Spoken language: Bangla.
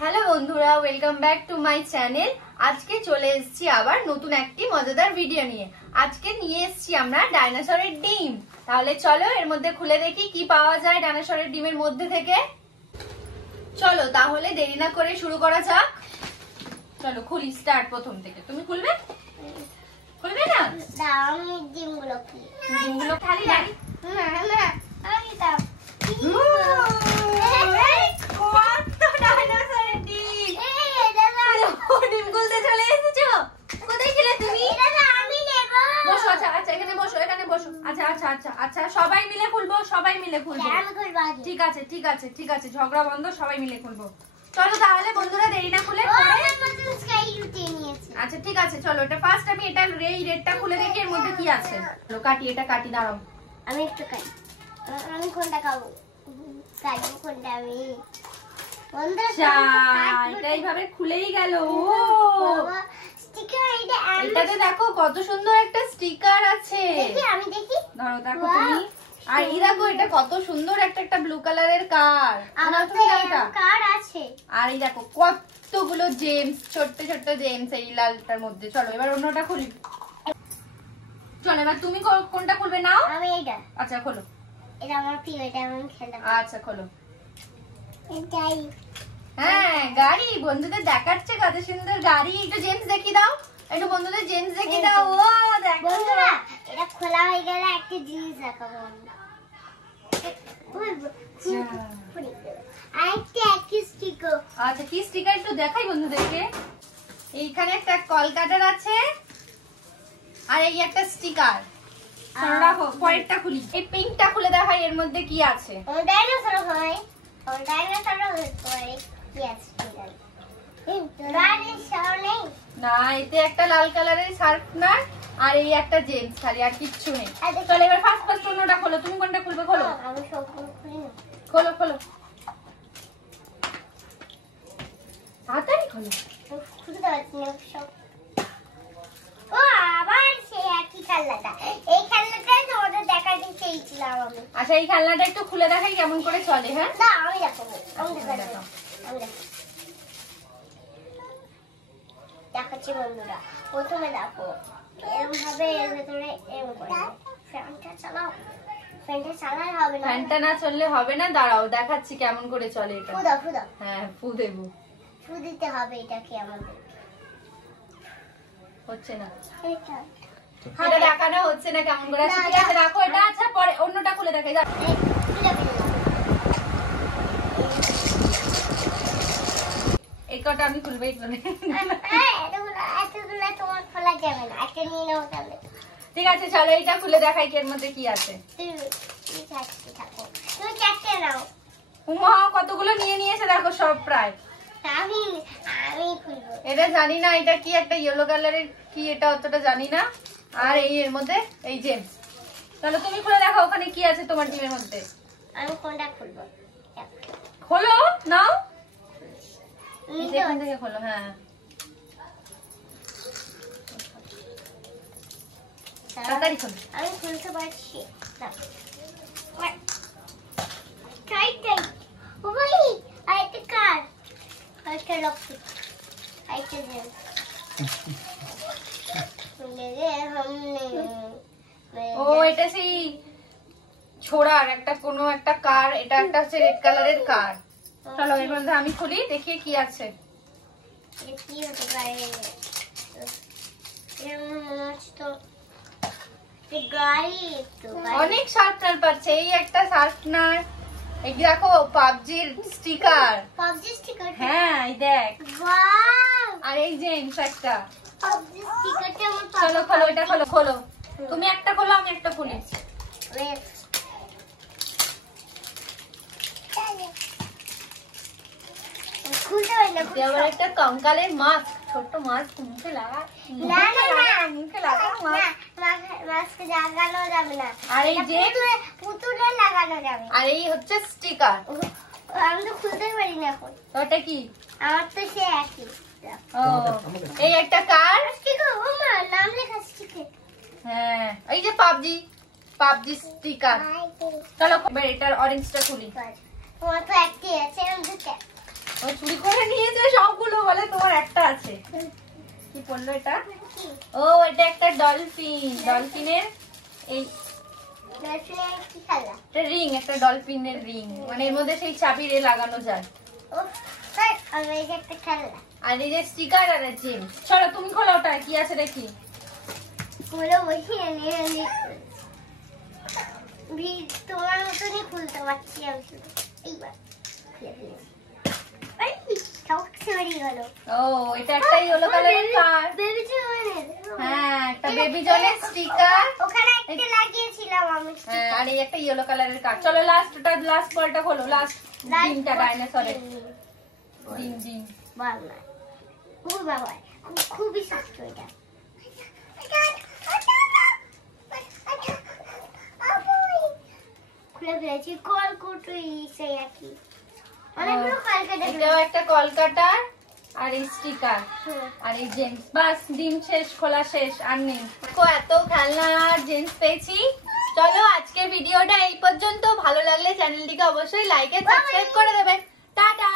হ্যালো বন্ধুরা, welcome back to my channel. আজকে চলে এসেছি আবার নতুন একটি মজাদার ভিডিও নিয়ে। আজকে নিয়ে এসেছি আমরা ডাইনোসরের ডিম। তাহলে চলো এর মধ্যে খুলে দেখি কি পাওয়া যায় ডাইনোসরের ডিমের মধ্যে থেকে। চলো তাহলে দেরি না করে শুরু করা যাক। চলো খুলি, স্টার্ট প্রথম থেকে। তুমি খুলবে? খুলবে না? ডিমগুলো খালি রাখি। ডিম খুলতে চলে এসেছো? কোথায় ছিলে তুমি? বসো, আচ্ছা এখানে বসো, এখানে বসো। আচ্ছা সবাই মিলে খুলবো, সবাই মিলে খুলবো। ঠিক আছে ঝগড়া বন্ধ, সবাই মিলে খুলবো। চলো তাহলে বন্ধুরা দেরি না খুলে। আচ্ছা ঠিক আছে, চলো এটা ফার্স্ট আমি এটা রেডটা খুলে দেখি এর মধ্যে কি আছে। চলো এটা কাটি, দাঁড়াও। আমি একটু কাটি। আমি কোনটা খাবো? কাটবো কোনটা আমি? এটা এইভাবে খুলেই গেল। এটাতে দেখো কত সুন্দর একটা স্টিকার আছে। আমি দেখি। ধরো দেখো তুমি। আর এই দেখো এটা কত সুন্দর একটা ব্লু কালারের কার। কার আছে। আর এই দেখো কতগুলো জেমস, ছোট্ট ছোট্ট জেমস এই লালটার মধ্যে। চলো এবার অন্যটা খুলি। চলো এবার তুমি কোনটা খুলবে? নাও। আমি এইটা। আচ্ছা খোলো। এটা আমার প্রিয়, এটা আমি খেলতাম। আচ্ছা খোলো। এটাই। হ্যাঁ গাড়ি, বন্ধুদের দেখাচ্ছে কত সুন্দর গাড়ি। একটু জেমস দেখিয়ে দাও, একটু বন্ধুদের জেমস দেখিয়ে দাও। ও দেখো বন্ধুরা, এটা খোলা হয়ে গেলে একটা জিনিস দেখাবো আমি। আচ্ছা কি স্টিকার একটু দেখাই বন্ধুদেরকে। এইখানে একটা কলকাতার আছে আর এই একটা স্টিকার। রাখো, পরেরটা খুলি। এই পিঙ্কটা খুলে দেখাই এর মধ্যে কি আছে। ডাইনোসর হয়, ডাইনোসর হয়। কি আছে? ডাইনোসর নেই না, এতে একটা লাল কালারের শার্পনার আর এই একটা জেমস, খালি আর কিচ্ছু নেই। চলো এবার ফার্স্ট অন্যটা খোলো। তুমি কোনটা খুলবে? খোলো। আমি সবগুলো খুলি না। খোলো তাড়াতাড়ি খোলো। খুলতে পারছি না সব। ও আবার সেই একই খেলনাটা। এই খেলনাটাই তোমাদের দেখাতে চেয়েছিলাম আমি। আচ্ছা এই খেলনাটা একটু খুলে দেখাই কেমন করে চলে। হ্যাঁ না আমি দেখাবো। দেখাচ্ছি বন্ধুরা। প্রথমে দেখো এরকম ভাবে এর ভেতরে এরকম করে ফ্যানটা চালাও। ফ্যানটা চালাই হবে না। ফ্যানটা না চললে হবে না, দাঁড়াও দেখাচ্ছি কেমন করে চলে এটা। ফু দাও। হ্যাঁ ফু দেবো। ফু দিতে হবে এটাকে আমাদের। হচ্ছে না, এটা এটা দেখানো হচ্ছে না কেমন করে। আচ্ছা ঠিক আছে রাখো এটা। আচ্ছা পরে অন্যটা খুলে দেখাই। এই কটা আমি খুলবো। তোমার খোলা যাবে না। একটা নিয়ে নাও তাহলে। ঠিক আছে চলো এইটা খুলে দেখাই এর মধ্যে কি আছে। তুমি চারটে নাও। উমা কতগুলো নিয়ে নিয়েছে দেখো, সব প্রায়। আমি খুলবো। এটা জানি না এটা কি, একটা ইয়েলো কালারের কি, এটা অতটা জানি না। আর এই এর মধ্যে এই জেমস। তাহলে তুমি খুলে দেখো ওখানে কি আছে তোমার ডিমের মধ্যে। আমি কোনটা খুলবো? খোলো নাও, এখান থেকে খোলো। হ্যাঁ তাড়াতাড়ি খোলো। আমি খুলতে পারছি। আরেকটা কার, আরেকটা লক্ষ্মী, আরেকটা জেম। ও এটা সেই ছোড়ার একটা কোনো একটা কার। এটা একটা হচ্ছে রেড কালারের কার। চলো এর মধ্যে আমি খুলি দেখি কি আছে। কি হতে পারে? অনেক শার্পনার পাচ্ছে। এই একটা শার্পনার, এই দেখো পাবজির স্টিকার। PUBG sticker? হ্যাঁ এই দেখ। ওয়াও! আর এই জেমস একটা। পাবজি স্টিকারটা আমার চলো খোলো, এটা খোলো। তুমি একটা খোলো, আমি একটা খুলি। খুলতে পারি না। আবার একটা কঙ্কালের মাছ, ছোট্ট মাছ মুখে লাগা। মুখে লাগা মাস্ক লাগানো যাবে না। আর এই যে পুতুলে লাগানো যাবে। আর এই হচ্ছে স্টিকার। আমি তো খুলতে পারি না এখন। ওটা কি? আমার তো সে একই। ও এই একটা কার। স্টিকার। ও মা, নাম লেখা স্টিকার। হ্যাঁ এই যে পাবজি স্টিকার। চলো এটার অরেঞ্জটা খুলি। তোমার তো একটি আছে, আমি দুটো। ও চুরি করে নিয়ে সবগুলো বলে তোমার একটা আছে। কি পড়লো এটা? কি? ও এটা একটা ডলফিন। ডলফিনের এই ডলফিনের কি খেলা? একটা রিং, একটা ডলফিনের রিং, মানে এর মধ্যে সেই চাবি রে লাগানো যায়। ও স্যার আমি এই যে একটা খেলা আর এই যে স্টিকার আর জিম। চলো তুমি খোলো ওটা কি আছে দেখি। পুরো বসিয়ে নিয়ে তোমার মতনই খুলতে পারছি আমি শুধু। এইবার খুলে ফেলেছি। এই শখ সরি গেল। ও এটা একটা ইয়েলো কালারের কার্ড। বেবি জনের। হ্যাঁ একটা বেবি জলের স্টিকার। ওখানে একটা লাগিয়েছিলাম আমি। হ্যাঁ আর এই একটা ইয়েলো কালারের কার্ড। চলো লাস্ট বলটা খোলো। লাস্ট ডিমটা ডাইনোসরের ডিম। বাবা ও বাবা খুবই শক্ত এটা। খুলে ফেলেছি কলকুটুই সেই একই অনেকগুলো কলকাতা। এটাও একটা কলকাতার আর এই স্টিকার আর এই জেমস। বাস ডিম শেষ, খোলা শেষ, আর নেই। তো এত খেলনা আর জেমস পেয়েছি। চলো আজকের ভিডিওটা এই পর্যন্ত। ভালো লাগলে চ্যানেলটিকে অবশ্যই লাইক এন্ড সাবস্ক্রাইব করে দেবেন। টাটা।